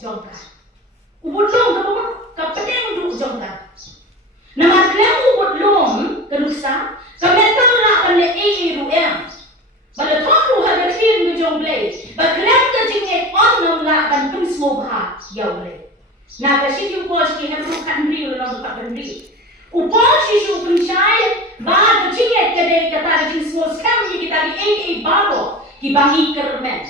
jongka. Ubudlong kapateng du jongka. Nama klem ubudlong kenusa kametang la kane iru em. Bala tolu haga film du jongle. Ba klem ka jinget on nom la kan pun smobha yaule. Na ka shi ko shi hebru kan ri lo no ka ri. Upon shishu punchai ba ka jinget ka de ka ta jin smo skam ni kita di ei babo ki bangi kermen.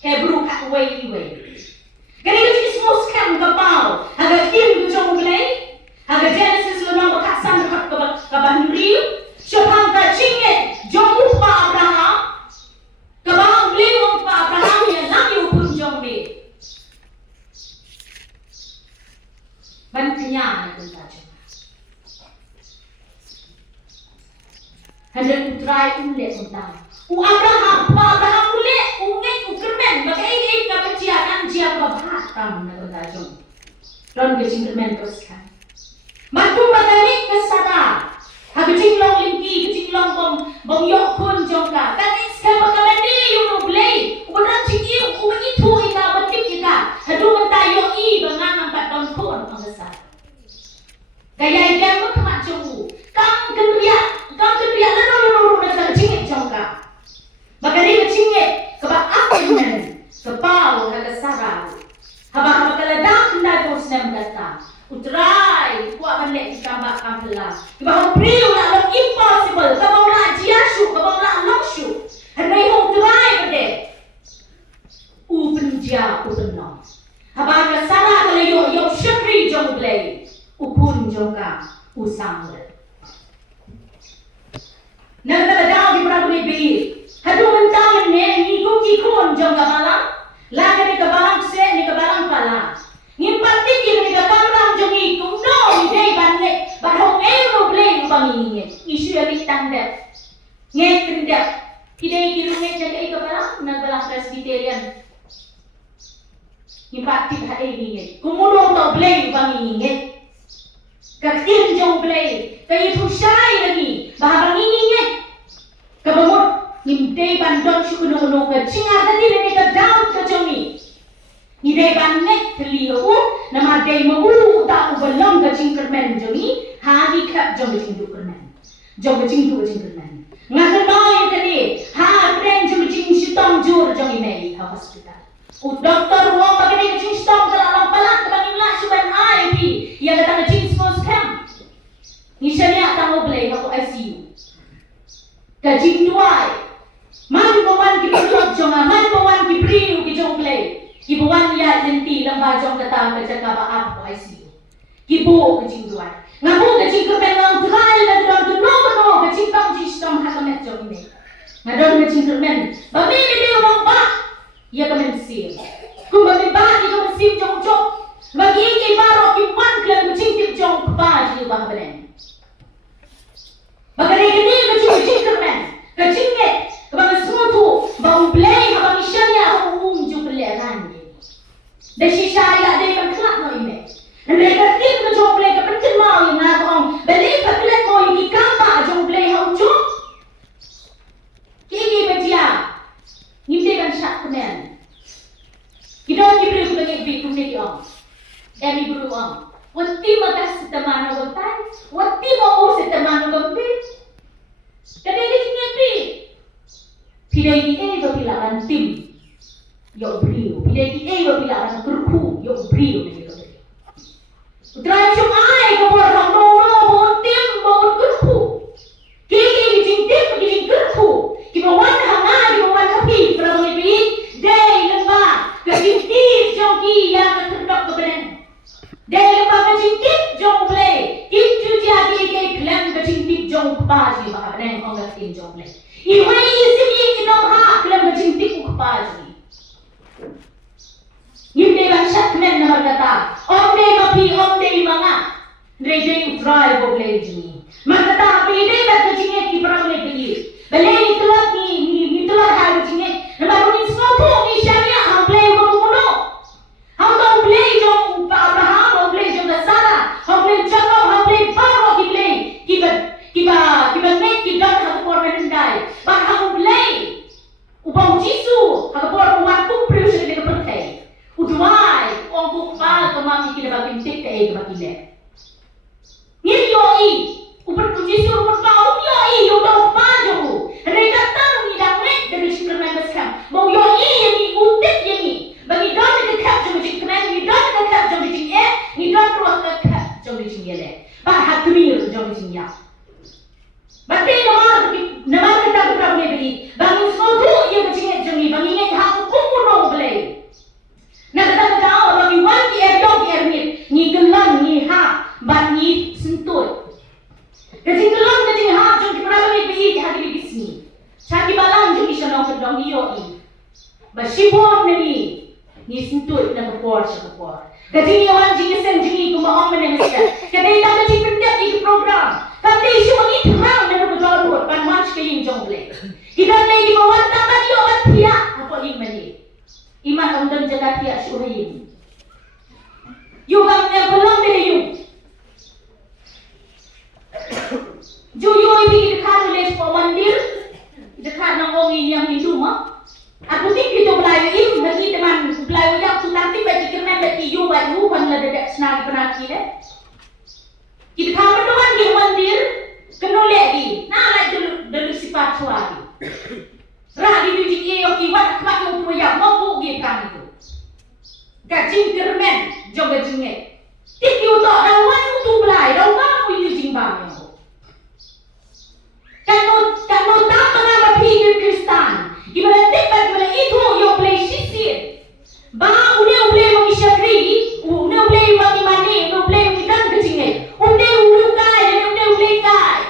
Hebru kat way. Kani ka jin smo skam ka pao. Haga film du jongle. Haga Genesis lo no ka san ka ban ri. Siapang ka jinget jong pa Abraham. Ka ba liwang pa Abraham yan lang yung punjong Bantinya na saja. Hendak utrai ulet untang. Abraham ulet unget ukermen bagai kapeciakan dia bahatam na saja. Ron kecing kermen terus kan. Matu bagai kesada. Kecing long lingki kecing long bom yok pun jongka. Kan sekarang bakalan ni yung nublay. Udah cikir itu ika betik ika. Hadu mentayo i bangang 4 tahun pun pengesat. Gaya dia mengkemat jauh. Kang kenriak lalu nak cingit jongka. Maka dia cingit kebak akhirnya kebau haga sarau. Haba kala dak bos nem data. Utrai kuat balik ditambah kampela. Kebau priu nak impossible. Kebau nak jiasu, kebau nak longshu. Hendak hong utrai berde. Penjia upenong. Haba ka sarah kala yo syukri jong blay. Upun jongka usang le. Nagdala daw di prabu ni bi. Hadu mentang ne ni kun jongka malam. Laga ni kabalang se ni kabalang pala. Ngimpat tikir ni kabalang jongi kung no ni day banne. Barhong ero blay banginge. Isu ali tandem. Ngek tindap. Idei kirunget jaga kabalang nagbalang Presbyterian. Ngimpat tik hadai ni. Kumuno to blay banginge. Kaktin jong blay, kayo pusay lagi, bahabang ingingit. Kabamot, nimday bandon syukuno-uno ka, chingar na din ka daw ka jongi. Niday banek teliyo, na maday mahu ta ubalong ka jingkermen jongi, hagi ka jong jingkermen. Jong jingkermen. Ngayon mo yung kani, ha, pren jong jingshitong jur jongi may ha hospital. O doktor mo, pagkini ka jingshitong kalalang palak, kabangimla syuban IP, yang kata ka Nisanya tamu belai aku ICU. Kajing tuai. Man bawan ki pelot jonga, man bawan ki priu ki jong belai. Ki bawan ya lenti lamba jong kata kerja ba aku ICU. Ki bo kajing tuai. Ngabu kajing kemenang tuai dan tuan no kajing kau jistom hakamet jong ini. Ngadon kajing kemen. Bami ni orang ba. Ya kemen sim. Ku bami ba ki kemen sim jong jong. Bagi ki baro ki wan klan kajing tip jong ba ji ba belen. Maka dia kini kecil kermen, kecilnya, kebang semua tu, bang belai, kebang isyanya, jum belai kan ni. Dan sisa ia dia kan kelak mau ini. Dan mereka kini kejauh belai kepenting mau yang nak orang beli pakelet mau yang dikampak jauh belai hau jum. Kini berdia, ni dia kan syak kemen. Kita diberi sebagai biku ni orang, demi guru orang. Wati matas setemana gotai, wati mau setemana gotai. Kadang dia nyepi. Pilih ini berpilaran tim, yo brio. Pilih ini berpilaran kerku, yo brio ni yo. Teracung ai kebor no bon tim bon kerku. Kini kijing kerku. Kibawan hanga kibawan kapi, kalau ni day lembah, kijing jogi yang terkedok keberen. Day lembah kijing jong play. Itu jadi klaim kijing jong baji bahkan orang tin jong play. Iway isip inom ha klaim kijing baji. Hindi lang siya klaim na magkata. Om day mga. Day utray bo play jini. Magkata pili ba kijing kiparang ni pili. Balay itulat ni itulat ha kijing. Namarunin semua po ni siya niya ang play mo kuno. Ang tong play jong Abraham, ang play jong Sarah, ang play Jacob, ang play Paro ki play. Kiba nek ki dan ha por menendai. Bang ang play. Upang Jisu, ha por waktu ai ka bakile ni yo i upan puji sur upan kau yo i yo kau maju mereka tahu ni dah mek dari Superman besar mau yo i yang ni utek yang ni bagi dah ni dekat jom jing kemen ni dah dekat jom jing ni dah terus dekat jom jing le bah hatmir jom jing ya berarti nama kita berapa ni bagi suatu yang jing jing ni bagi ingat hak kumurong belai na kata kau bagi wan ki dog ni gelang ni ha ban ni sentut kajing gelang kajing ha jom kita berapa ni pergi hari di sini cari balang jom kita nak kedong yo i basipon ni sentut na kapor sa kapor kajing yawan jing sen jing ko maong menemeskan kadai tak kajing pendek di program tapi isu ni terang na ko jawab pan match kayin jong ble kita lagi bawa tambah yo atia apa ni mani iman ang dan jaga tiak syuhayin yung ang belum deh yung juyo ini dekat oleh pemandir dekat nang ongin yang Hindu mah aku tik itu belayu im bagi teman belayu yang tu nanti bagi kerana bagi you baru kan ada dekat senang penaki deh kita kamu tuan di mandir kena lagi nah lagi dulu sifat suami Rah di biji iyo kiwat kmat yung puya mampu gikan itu. Gajing kermen jong gajingnya. Tik yu to rawan tu belai rawan ku yu jing bang yo. Kanu tak mengambil pikir Kristen. Gimana tik bagaimana itu yo play sisir. Ba udah mengisyakri, udah bagi mani, udah mengikan gajingnya. Udah kai dan udah kai.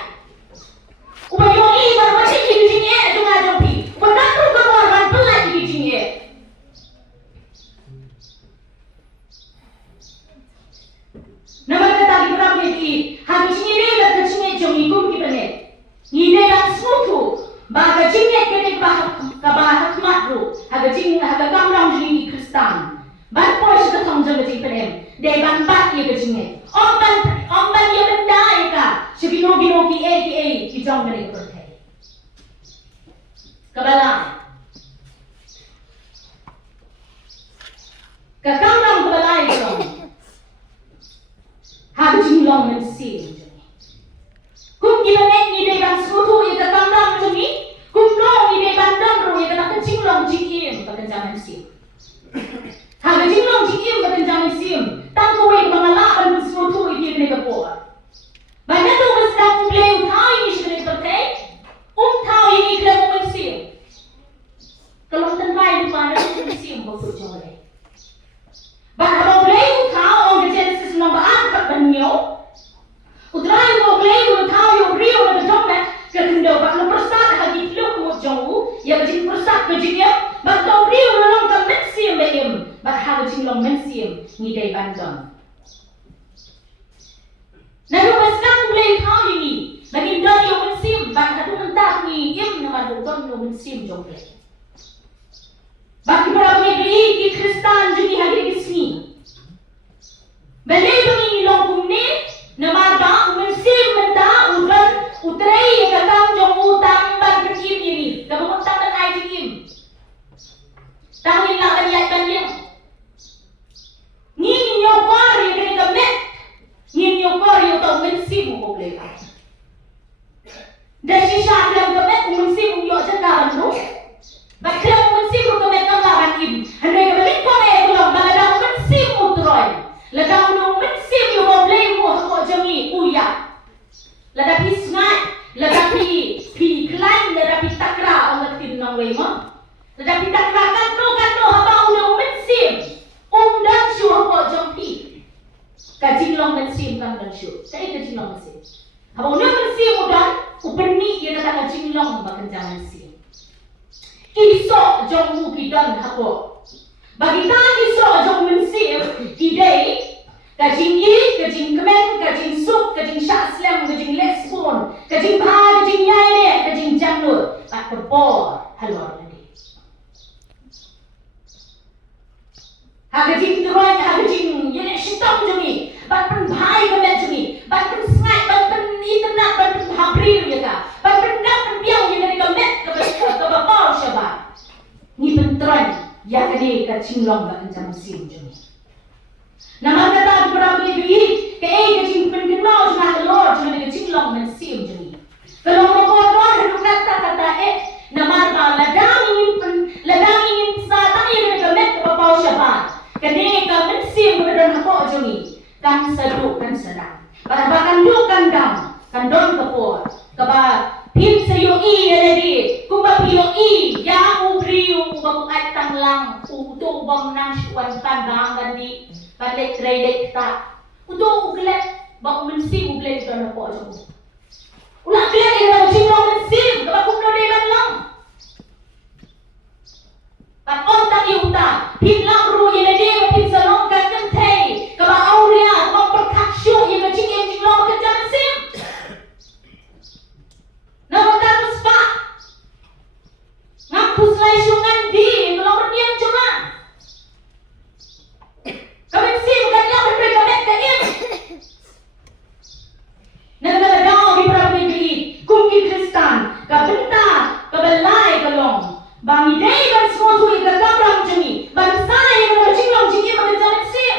Ubah yo i baru macam gajingnya jong ajong pi. Penatu keluaran pelat di bijinya. Nama kata di berapa di habis ini dah kecingnya jom ikut kita ni. Ini dah semutu. Bahagia jingnya kena kabah hikmat ru. Haga kamrang jing di Kristen. Ban poi sudah tanggung jing penem. Dai ban bat ye kecingnya. Omban ye benda ye ka. Sebino ki ki jong kena ikut. Kebalang kekamrang kebalai dong hak jinglong mensi kum gimana ni deban suatu yang kekamrang macam ni kum long ni deban dong yang kena jinglong jikim bagan zaman sim hak jinglong jikim bagan zaman sim tangko wei pengalaman suatu ini kena kepor banyak tu mesti play tahu ini sudah terkai tahu ini kena mensi kalau tenai pada mesti membuat jolly. Bahawa boleh tahu orang Genesis nombor 4 benyo. Utrai boleh tahu yang real pada dompet kekendo bakal persat hagi teluk mut jauh yang jadi persat kejinya bakal real long ke mensiam bayam bakal jadi long mensiam ni day bandon. Lalu pasang boleh tahu ini bagi don yang mensiam bakal tu mentak ni im nama don yang mensiam jolly. Bagi para pemilih di Kristen jadi hari di sini. Belai bagi longkum ni, nama bang mensim mentah utrai yang kakam jom utang ban kekim ini. Kamu utang dan air kekim. Tangin nak dan lihat banyak. Ni nyokor yang kena kemet. Ni nyokor yang tahu mensim mau boleh. Dan sisa dalam kemet mensim yo jaga bantu. Bakal mensim kemet kawan im. Hendak balik kemet belum baladang mensim utroy. Ladang no mensim yo boleh mo kok jami uya. Ladang pisngai, ladang pi klaim, ladang pi takra orang tin nang wei mo. Ladang pi takra kan no haba no mensim. Dan syuh kok jami. Kajing long mensim kan dan syuh. Saya kajing long mensim. Haba no mensim udan upeni ye kata kajing long bakan jangan mensim. Isok jong mu kidan hako. Bagi tak isok jong mensim kidai kajing kajing kemen, kajing sup, kajing syaslam, kajing lesbon, kajing pa, kajing nyai, kajing jamnur, tak kebor halor lagi. Kajing teroy, kajing ye sitam jumi, bat pen bhai kemen jumi, bat pen sngai, bat pen internet, bat pen habril ya ka, bat pen dak pen biang ye dari kemen ke bapal syabat. Ni pen teroy ya kadi kajing long bat jam sim jumi. Nama kata berapa lebih ke kecing pendengar jangan lor jangan kecing long mensim jadi. Kalau berkotor hidup kata nama ladang ingin satang yang mereka kepau syabat. Kenapa mensim berdan apa jadi kan seduk kan sedang. Bahkan duk kan don kepor keba pin sayo jadi kuba pio yang ubriu babu atang lang uto bang nang suan pandang gandi balik trade ta uto uglet bang mensim uglet don apa jadi. Ulah kaya ina jinglo mensim keba kumno de ban lang. Pat ontak yuta pin lang ru ina de pin salong kan thei keba auria bang perkat syu ina jinglo kan mensim. Nama kamu pak, ngaku selai sungan di belum berdiam cuma. Kami sih bukan yang berbeda beda im. Negara dao di berapa negeri, kumki Kristen, kabenta, kabelai kalong, bangi day kan semua tu yang kegamram jemi, bangsa yang berjinglong jiki mengejar sih.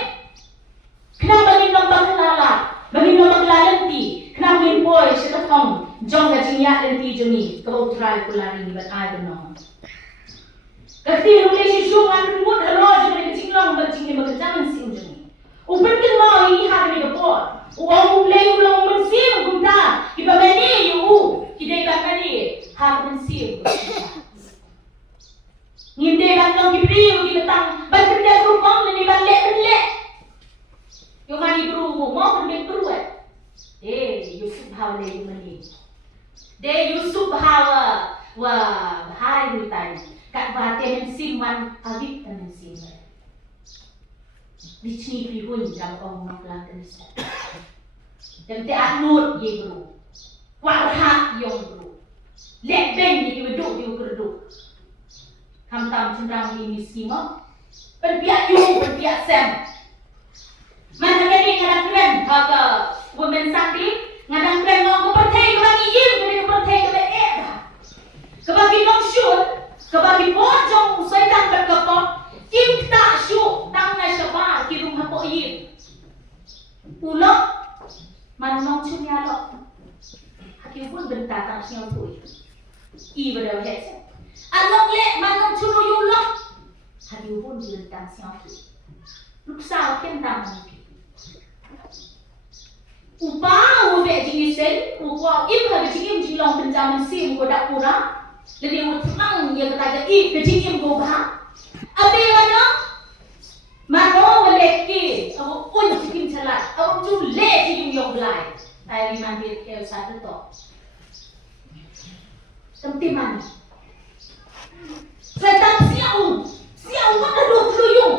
Kenapa bagi nombak lala, bagi nombak lalanti, kenapa bagi boy setetong. Jom kacing ya nanti jemi kau try pulari ni but I don't know. Kasi relationship dengan remote hello jadi kacing long kacing ni berjalan sing jemi. Upen kan mau ini hari ni kepor. Uang mulai ulang mensim guna. Iba meni you kita kata ni hari mensim. Nginde kan long kibri kita tang berkerja rumah ni balik. Yung mani bro mau balik bro Yusuf hawa le yung mani. De Yusuf hawa bahai hutan kat bahati mensim wan awit mensim di sini pribun jam kau nak terus dan te anut ye bro warha yong bro lek ben ni duduk di berduk hamtam cenderang ini simo berbiak sem mana kini ngadang keren ke women sandi ngadang keren ngong kepertai kebagi im kepertai kebagi kebagi ngong syur kebagi bojong sedang berkepot im tak syuk tang na syabah ki rumah po im ulok man ngong syur ni alok haki pun bentar tak siang tu i berdawa het alok lek man ngong syur ulok haki pun bentar siang tu luksa kentang upah ubek jinisen upah im ha jingim jinglong penjaman sim ko dak pura lebih utang yang kata ke jingim ko ba abe mana mano waleki awu un jingim salat awu tu le jingim yong belai tai liman dir ke satu to temti man sedang siau mana do truyung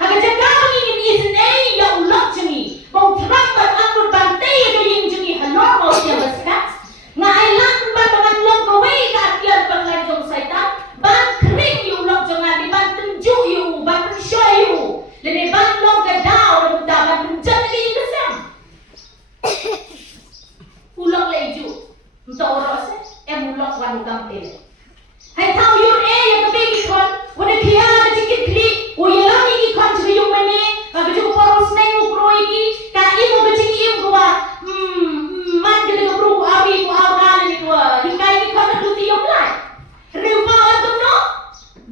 haga jaga ingin izin ya ulok jemi bau terlambat akur bantai do yin jemi halor bau yang beskat ngai lang ban bangan long kowe ka tiar penglajong saitan ban kering yu ulok jangan di ban tenju yu ban shoy yu lene ban long ka dau do da ban penjat li kesam ulok leju untuk oros ulok wan gampil hai tau yur yang kebegi kon wona kia ada cikit kli uyalang iki kon jeri yung mene baju poros neng ukro iki ka imo becing im gua man gede bro abi ku awal ni gua hingga iki kon duti yung lai riwa atno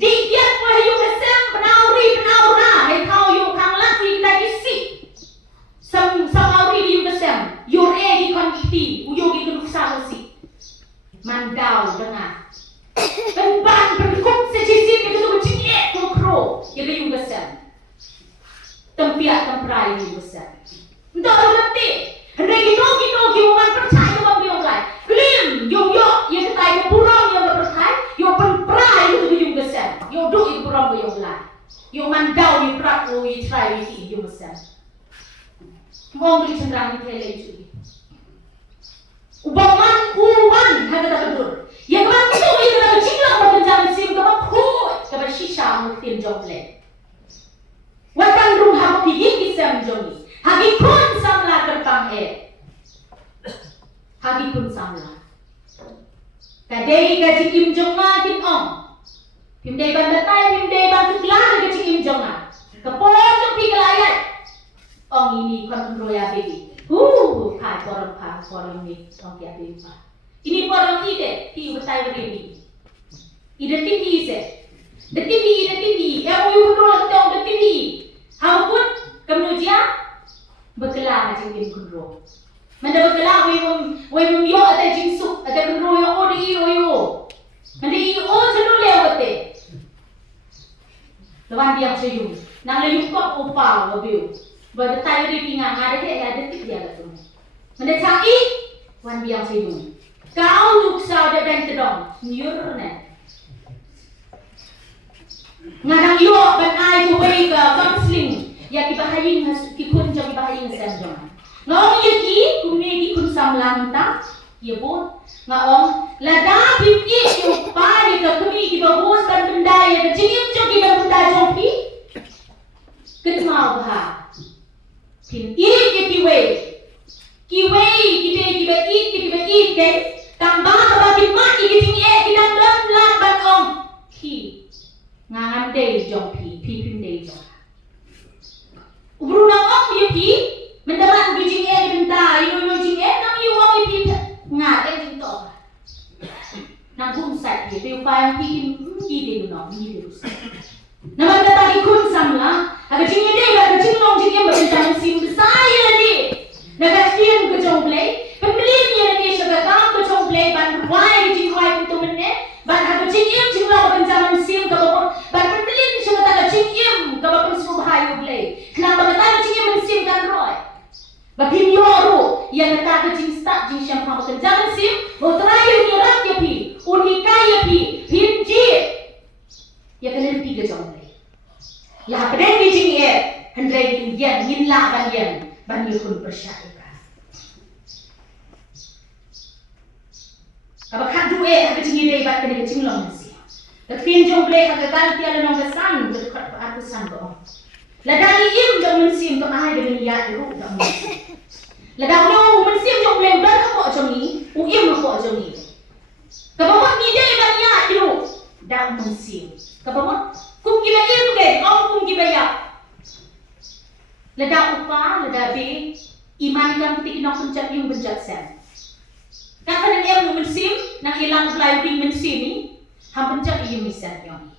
di kiat ko yung kesem penauri penaura hai tau yung kang laki kita isi sam auri di yung kesem yur di kon kiti uyo gitu sa si mandau dengar Tempat berkut sejisi itu bercingit kokro yang yung besar. Tempiak temprai yung besar. Untuk orang mati. Hendak gitu umat percaya bang yung lai. Klim yung yang ketai yung burung yang berpercaya. Yung penperai itu yung besar. Yung duk yung burung yung lai. Yung mandau yung prak yung try yung besar. Mong beli cenderang di tele juga. Uban hanya tak betul. Yang bantu itu nak cinglang berkencan sim kebab kut kebab shisha muktin joble. Watan rumah pergi kisam jomi. Hagi kun samla tertang Hagi kun samla. Kadai gaji kim jonga kim ong. Kim dai ban datai kim dai ban tuklar gaji kim jonga. Kepojong pi kelayat. forum ni orang dia apa. Ini forum ide, ti betai beri. Ide TV se. The TV. Yang you control the TV. How pun kemudian berkelah macam game control. Mana berkelah we yo ada jinsuk, ada control yo yo. Mana yo selalu lewat te. Lawan dia sayung. Nang layu kok upah wabiu. Berdetai di pinggang ada detik dia lah tu. Mendecai wan biang sayung. Kau luksa ada dan tedong. Nyur ne. Ngarang yo ban ai tu wei ke counseling. Ya kibahayin kikun jom kibahayin sendong. Ngong yaki kumegi kun samlang ta. Ya bon. Ngong lada bibki yo pa ye ke kumi kibahus kan benda ye ke jingim jom kibah benda jom pi. Ketmau bah. Pin kiwe ke tambah bagi mak ikiting kita dan ban ong ki ngangan dei jong pi pin dei jong ubruna ong ye pi mendapat bijing benta ino jing nam yu ong ye pi ngat jing to nang kun sai ye pe pa pi ki de no ni de nama kata ikun samla aga jing dei ba jing nong jing ba jang sim saya di naga film ke jong play pembelian ni lagi syagam ke jong play ban wai jing wai tu menne ban aga jing jing la ban zaman sim ke ban pembelian ni syagam jing ke ba pun semua hayu play kenapa kata jing men sim kan roy ba pim yoru yang kata jing start jing syam pa kan zaman sim ho terakhir ni rak ya pi unika ya pi pim ji ya kena tiga jong play ya pedeng jing hendrai yen yin la ban yen ban yukun persyaikan. Apa kan duwe aga jingi dei bat kene jing long si. La fin jong ble aga gal ti ala nong san ke kat aku san ko. La dali im jong men sim to ai dengan ya ru da mo. La da no men sim jong ble ban ko jong ni, u im ko jong ni. Ka ba ni dei ban ya ru da men sim. Ka ba kum ki ba im ke, ong kum ki ba ya. Leda upa, leda be, iman kan ketik nak pencet yung pencet sen. Nak kan yang mensim, nak hilang pelai ring mensim ni, ham pencet yung sen yang.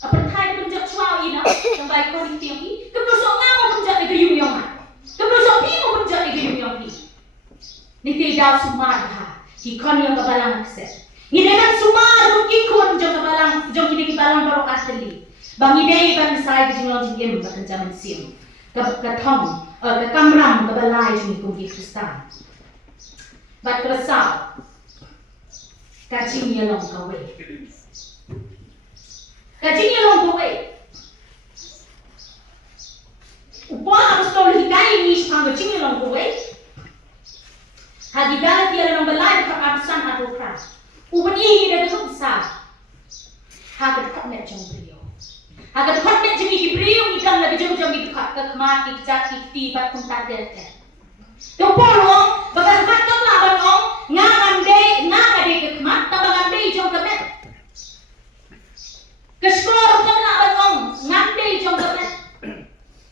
Apa thai pencet chua ina, yang baik kau ni tiang ni, keprosok ngam pencet ni yung yang. Keprosok pi mau pencet ni yung yang ni. Ni tidak sumar ha, kikon yang kebalang set. Ni dengan sumar tu kikon jom kebalang, jom kita kebalang baru asli. Bang idei ban sai jinglo jingem ba pencet mensim. Ke thong ke kamram ke balai jung kum ki kristan bat krasau ka jing ye long ka we upa apostol hikai ni sang jing ye long ka we hadi dal ti long balai ka absan atu kras ubani de ke sa ha ke tak net jong brio agar dapat nak jadi Hebrew kita nak jom-jom itu kat kemati jati tiba pun tak ada. Topolo bagai makan lah bang ngangan deh ke kemat tabangan deh jom ke bet. Keskor kan lah bang ngan deh jom ke bet.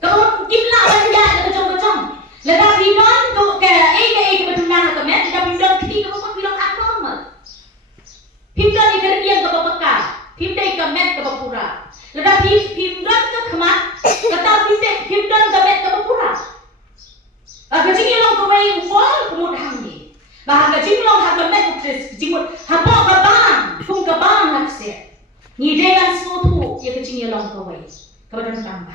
Kalau kimla banja ke jom. Lepas bidon tu ke betul nak ke bet. Lepas bidon kiti ke bilang abnormal. Bidon ni kerja ke pekar. Bidon ke met ke pura. Lepas himdan ke kemat, kata himdan ke bet ke pura. Aga jing long ke wei wol kemud hang ni. Bah aga jing long ha ke met ukris jingmut ha po ke bang, fung ke bang hak se. Ni dengan suatu ye ke jing long ke wei. Kemudian tambah.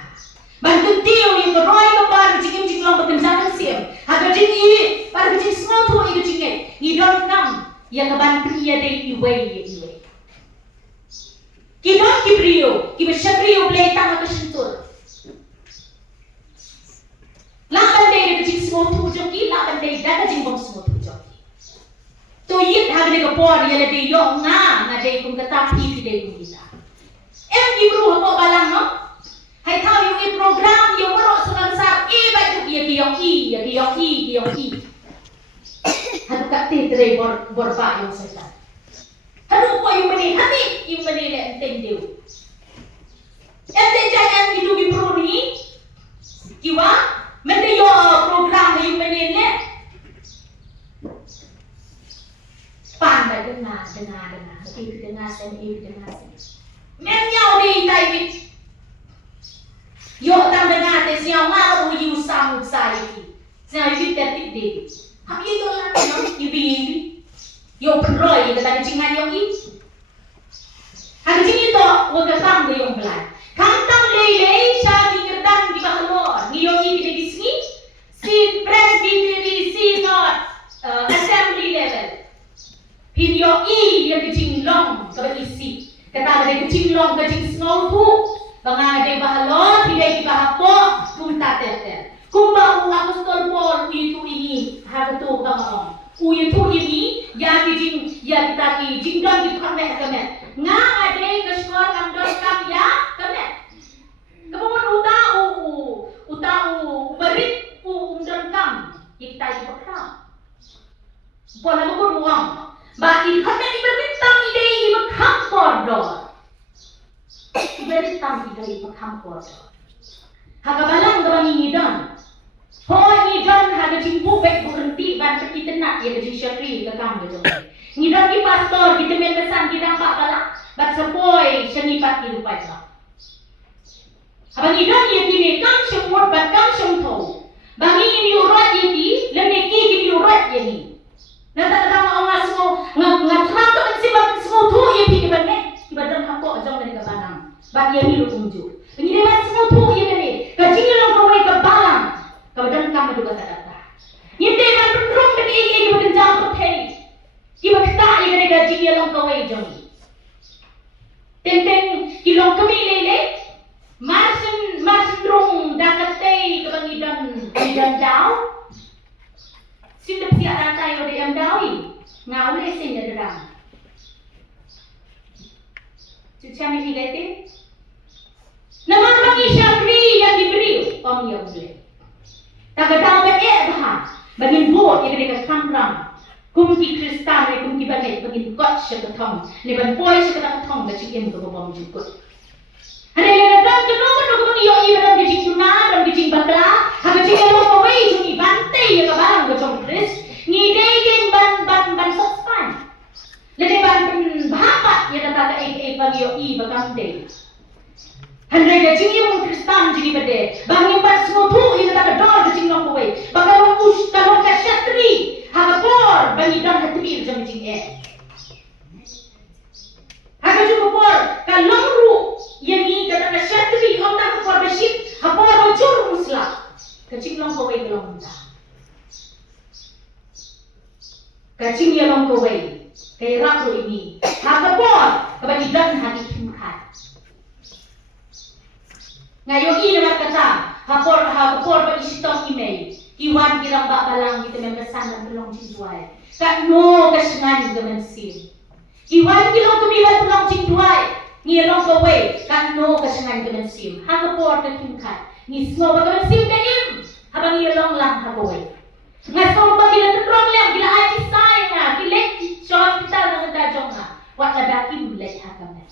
Bantu tiu ye ke roi ke bar jing long ke kenjangan sim. Aga jing ini bar jing suatu ye ke jing ni don nam ye ke bantu ye dei wei ye. Kita kibrio, kita syakrio boleh tangan kesentul. Lapan day kecil semua tu joki, lapan day dah kecil bom semua tu joki. Tu yit harga ni kapor dia lebih yok ngadai pun ketapi tidak pun kita. Kibru apa balang no? Hai tahu yung program yung warok sunang sa iba tu ya kiyoki. Hadu kat titre borba yung setan. Hadu ko yung mani le entendeu. Ente jangan hidup di Brunei. Kiwa, mende yo program yung mani le. Saya tetik deh. Kami itu lah yang ibi, yang peroi kata kecingan yang ini. Hanya ini tu, waktu tang dia yang belan. Kantang lele, saya tinggalkan di bawah. Ni yang ini di sini, si presbytery, si not assembly level. Pin yang ini yang kecing long, kalau isi. Kata ada kecing long, kecing small tu. Banga ada bahalor, tidak di bahapo, kumta ter. Kumba apostol Paul itu ini hatu kamong. Itu ini ya kijing ya kita ki jingdon di kamet kamet. Nga ade keskor kamdon kam ya kamet. Kapamon utau berit umdon kam kita di pakam. Bola mo ruang. Ba i kamet di berit tam ide i pakam kordo. Berit tam ide i pakam kordo. Hagabalang gawang ingidon. Hoy ngidon haga jingpu baik berhenti ban kita nak ya ke syakri ke kam ke jong. Ngidon di pastor kita men pesan kita nampak kala bat sepoi seni pat di lupa sa. Abang ngidon ye kini kam semut bat kam semtho. Bangi ini urat ye ki lemeki ki urat ye ni. Nata kata orang semua ngat tu sebab semua tu ye pi ke bane. Ibadan hakok jong dari ke banang. Bat ye ni lu tunjuk. Pengirim semua tu ye ni. Kajing long kau ke balang. Kemudian kamu juga tak datang. Ini dengan berung dan ini berkenjam berhenti. Ibu kita ini gaji dia long kawai jami. Tenteng ilong kami lele. Marsin rung dapat teh kebangidan jauh. Sudah siap rantai oleh yang dawi. Ngau lesen ya derang. Cucian ini lete. Nama bagi syakri yang diberi. Om ya boleh. Tagadang bah, bagin buat yang mereka kamram, kumki Kristan, kumki banyak, bagin kot syakatong, leban boy syakatong, macam ini berbom jukut. Hari ini datang ke nomor bagi yoi dalam gejing tuna, dalam gejing bakla, hak gejing yang mau kawai jumi bantai ya kabarang gejong Kris, ngidei geng ban sospan, lebih ban bahapat ya datang ke bagi yoi bagam dei. Handai gajing yang Kristan jadi berde, bangin pat semua tu yang tak ada gajing long kawai, bakal us kalau kasyatri, hagapor bangi dan hati jam gajing hagajung kapor kalau ru yang ni kata kasyatri orang tak kapor bersih, hapor bocor muslah, gajing long kawai belum dah, gajing yang long kawai, kaya rakru ini, hagapor kebangi dan hati kimkat. Ngayon ini kata, hapor bagi sitong email, iwan kirang balang kita mempesan dan belum cintuai. Tak no kesengan gemensin. Iwan kirang kemilan belum cintuai, ngilong kawe, tak no kesengan gemensin. Hapor kekimkat, ni semua gemensin keim, habang ngilong lang hakowe. Ngayon bagi lentrong lang, bila aji sayang na, bila sa hospital na nagdajong na, wat adakim bilay hakamet.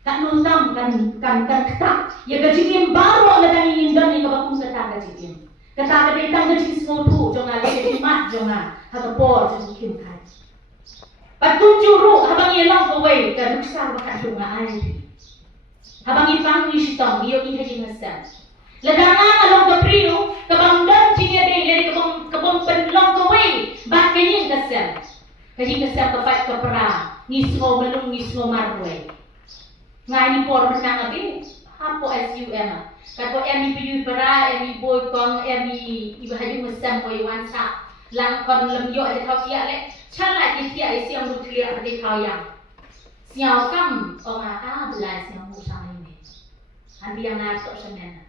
Tak nontam kan ketak. Ya gajing yang baru ada yang ingin dan yang bakung ketak gajing. Ketak ada yang gajing semua tu, jangan lagi mat jangan. Hak bor jangan kan. Patung juru habang yelang kawai kan nuksar bakat dunga ai. Habang ipang ni sitong iyo ini gajing ngasam. Ledangan along kapriyo kabang dan jingya deh lari kabang penlong kawai bak kanyang kasam. Gajing kasam kapat kapra ni semua melung ni semua marwai. Ngai por menang abi hapo SUM kapo emi piyu para emi boy kong emi ibahaju mesam boy wansa lang kon lem yo de thau tia le chala ki tia isi ang mutlia de thau yang siao kam onga a belai siao mu sang ini andi yang na tok semen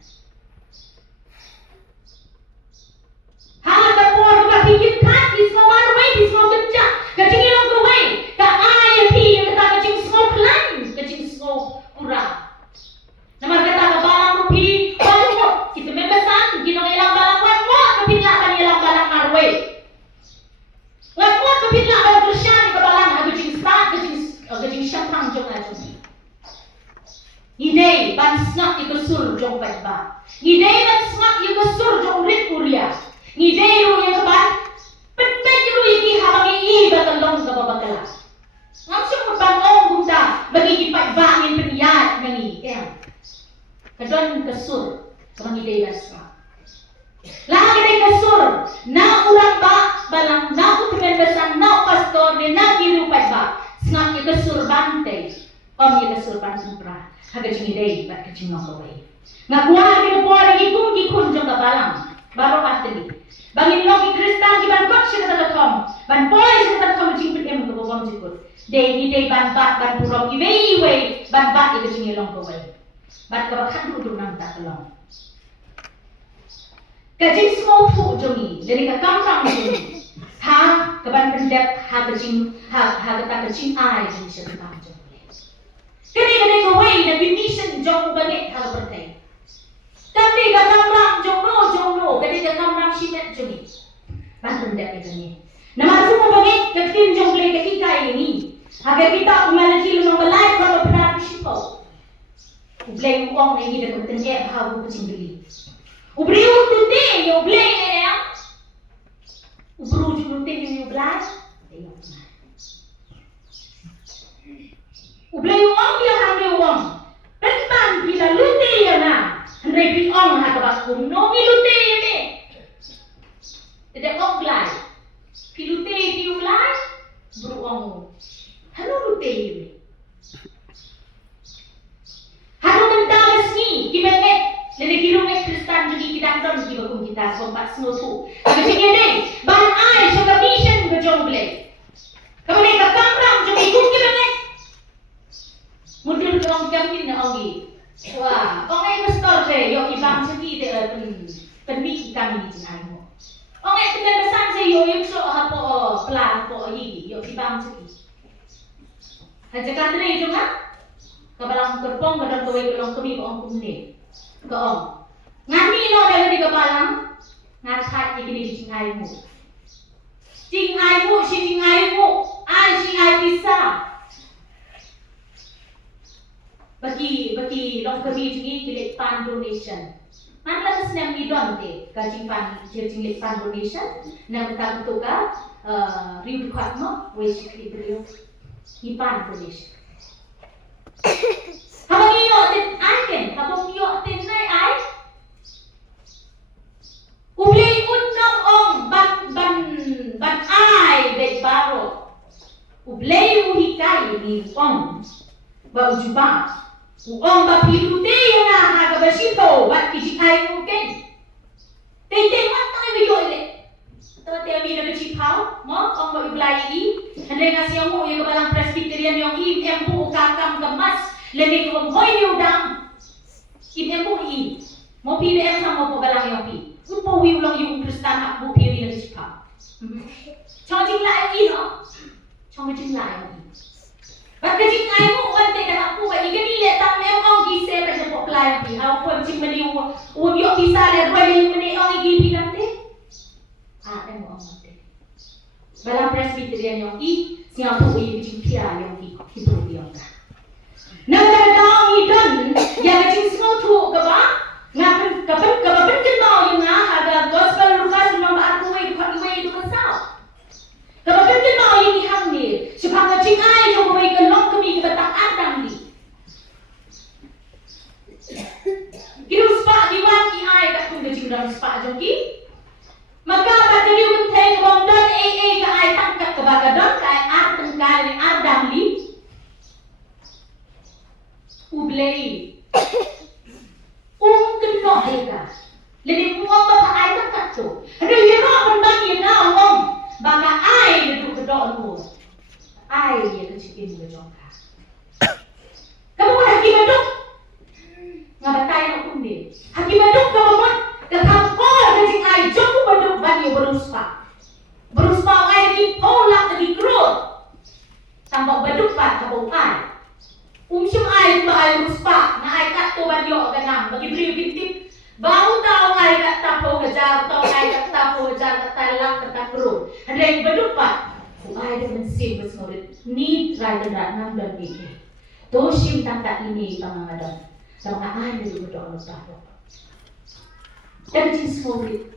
ha ka por ka pikir kat di semua marwai di semua kecak kecing yang kawai ka ai pi yang kata kecing semua pelan kecing semua kurang. Nama kata balang rupi, balang kita membesan, kita ngilang balang kuat, kepinlah kan ngilang balang marwe. Kuat kepinlah balang kersian ke balang, gajing start, gajing syatang jong ajubi. Idei ban snap ikut sur jong petba. Idei ban snap ikut sur jong rit kuria. Idei ru yang keban, penting ru iki habangi i batalong ke babakala. Langsung berbangun bunda bagi kipat bangin peniyat nangi, Kadon kesur, kami ide yasma. Lahat ay kasur, na ulang ba, balang, na utrebesan, na pastor, na kirupay ba, snap yung kasur bante, yung kasur bante pra, hagajing iday, ba't kajing ngaway. Nga kuha yung po, nagigong gikunjong ka balang, baro atali. Bangin lo ki Kristan, ki ban kot siya katatom, ban boy siya katatom, jing pitim ka bawang jikut. Day ban bat, ban purong iway, ban bat ikajing ilong kaway. Bat kabakan duduk nang tak telong. Kajing small fu jongi, jadi kakamrang jongi. Ha, kaban pendep, ha kajing ay jing siya katatom jongi. Kani kaway, nag-mission jong bagay, ha bertay. Tapi kakamrang jongno, kani kakamrang sinet jongi. Ban pendep ikani. Nama semua bagay, kakim jongle kakita ini. Agar kita umalaki lumang balay, kalau benar disipo. Ublay mo ang nangyinig ang tangke, hago ko singgili. Ubri yung tunti, yung ublay na yan. Ubru yung tunti, yung ublay. Ublay yung ang biyahan yung ang. Pentan, pila luti yan na. Handay piong hakabak kung nomi luti yan eh. Tidak ublay. Piluti yung ublay. Ubru ang mo. Ano luti yan eh. Hano mentalas ni, kimenet, nilagirong Kristan jadi kita don di bagong kita sompat snotu. Kasi ngene, ban ay so mission ga jongle. Kamane ka kamram jadi kung kimenet. Mudul kong kamin na ongi. Wah, ongai pastor re, yo ibang segi de penbi kami di jinay mo. Ongai temen besan se yo yung so hapo plan po yi, yo ibang segi. Haja kanre jo ha? Kabalang kerpong kadang kawai kelong kami baong kumne. Kaong. Ngani no dari kabalang ngathat ikini di cingai mu. Cingai mu, si cingai mu, ai si ai bisa. Bagi long kami jingi kilik pan donation. Mana tas nam idon te kajing pan jingi pan donation. Nam tak tu ka riu khat mo we sikri beliau ipan donation. Habang iyo tin akin, habang iyo tin nay ay ublay unang ong ban ay bet baro ublay uhikay ni ong ba ujuba uong ba pilute yung nakakabasito wat kijikay uken teng wat tayo biyo ile ito tayo biyo na chipaw mo ong ba ublay i handai nga siya mo yung kabalang Presbyterian yung imempo kakam kemas lebih kong hoy ni udang imempo i mo PDM sa mo pabalang yung pi upo wiw lang yung Kristan at mo piri na chipaw chong jing la i no chong jing la i Ba't kasi kaya mo uwante na ako ay iganili tang meong ang gise pa sa poklay pi how po jing mani yung bisa le wali yung mani ang igipi nante ay mo ang nante balang Presbyterian yung i siya po yung jing pia yung i hipro yung ka nagdadang idon ya jing small to ka ba nga kapan kinao yung nga haga gospel Lucas ng mga atuway ito ka sao kapan kinao yung ihang ni supang jing ay yung buhay kalong kami kabatang atang ni kinuspa diwan ki ay kung jing dalam spa jong ki magkabat na yung tay kabang don ka ay tangkat kabaga don ka ay atang kari atang li ublay keno ka lebih muang ba ay tangkat to ano yun ang bangin na ang baka ay nadukadaan mo ay ya kecikin mo jong ka kamu mo hakimadok nga batay na kundi hakimadok ka mo kakako kajing ay jong mo badok banyo beruspa ay di polak di growth tambah badok pa kabong ay siyang ay ba ay beruspa na ay kato banyo ganang bagi beri bintip bau tau ay katapo gajar tau ay katapo gajar katalak katakro hadai badok pa ay dengan sim besnorit ni try dan nang dan ini dosim tangka ini pangangadon sama ay ni bodong tapo dan jins morit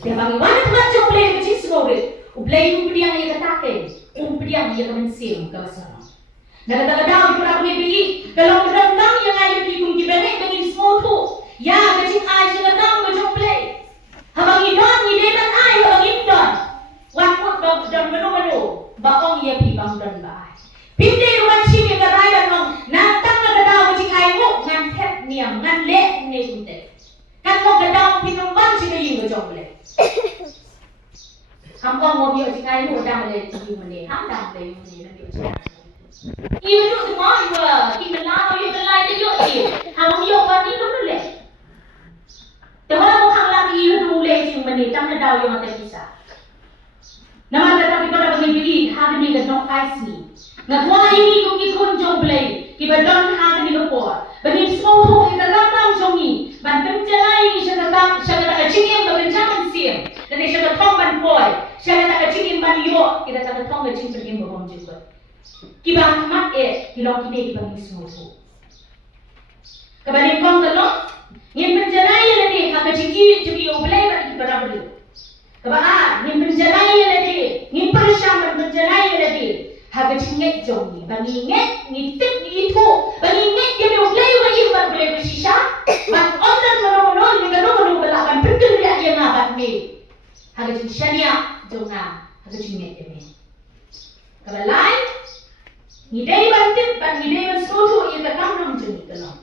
dia bagi wanit macam play jins morit ublay yung pediang iya katake pediang iya kamen sim kawasana nagatagadao yung para pumibili kalau medang yang ayo di kung gibene kagin small to ya kajing ay siya nagdang majong play Iyo tu semua iwa, kita belai tu yo iyo. Hang yo kan ni tu le. Tapi kalau hang lagi iyo tu le sing meni tam na daw yo mata kisah. Nama kata kita dah bagi hang ni ke nok ais ni. Ngakwa ini kung ikon jong play, kiba don hang ni ko. Bani semua tu kita lam jong ni. Ban penjalai ni siya kata cingin bagenjaman siam. Dan siya kata thong ban boy. Siya kata cingin ban yo, kita kata thong ban cingin pergi babam juga. Kiba mat hilong kini kiba ni semua tu. Kabani kong kalong, ngin penjalai lagi hang cingin jadi oblay ban kiba dah beli. Kaba ngin penjalai lagi, ngin persyam ban penjalai lagi. Haga cingit jong ni, bagi inget, ngitik ni itu, bagi inget dia boleh bagi boleh bersisa, bagi orang mana dia kalau belakan pergi dia yang abad ni, haga cingit syariah jong na, haga cingit dia ni. Kalau lain, ngidai bantit, bagi ngidai bersuatu ia takkan nam jong ni kalau,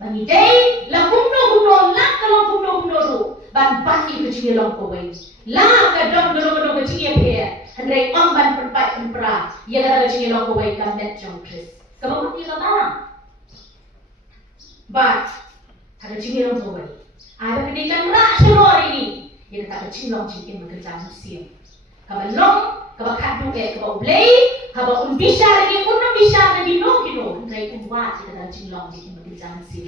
bagi ngidai la kuno la kalau kuno tu, ban pati kecingit long kawai, la kadang kuno kecingit dia. Hendrai ban perpat pempera, ia kata kecil long kawai kamnet jong Chris. Kamu pun ia kata, but ada kecil long kawai. Ada kedikan rak seluar ini, ia kata kecil long cikin bekerja musim. Kamu long, kamu kadu kamu play, kamu bisa lagi no kino. Hendrai buat ia kata kecil long cikin bekerja musim.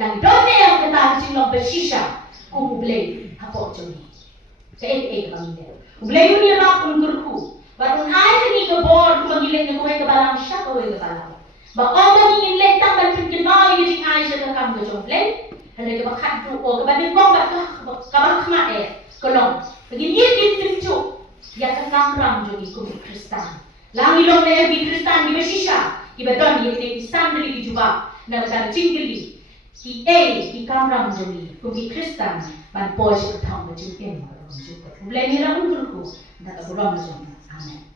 Lagi dona yang kata kecil long bersisa, kamu play apa jom ni? Kamu ni. Belayu ni nak pungkurku. Baru hari ni ke bor mengilet ke kue ke balang syak kue ke balang. Bapak ingin letang dan kenal jadi ai saya kam ke jompleng. Hendak ke bakat tu ke banding kong kabar kemat kolong. Begini dia tincu. Ya kenang ram jadi kumi Kristen. Langi long le bi Kristen di Mesisha. Iba don dia ni pisan dari juba. Na betar cingeli. Ki kamram jadi kumi Kristen. Ban poj ke thang ke jumpen. Mulai ni lah untukku, tak berapa macam. Amin.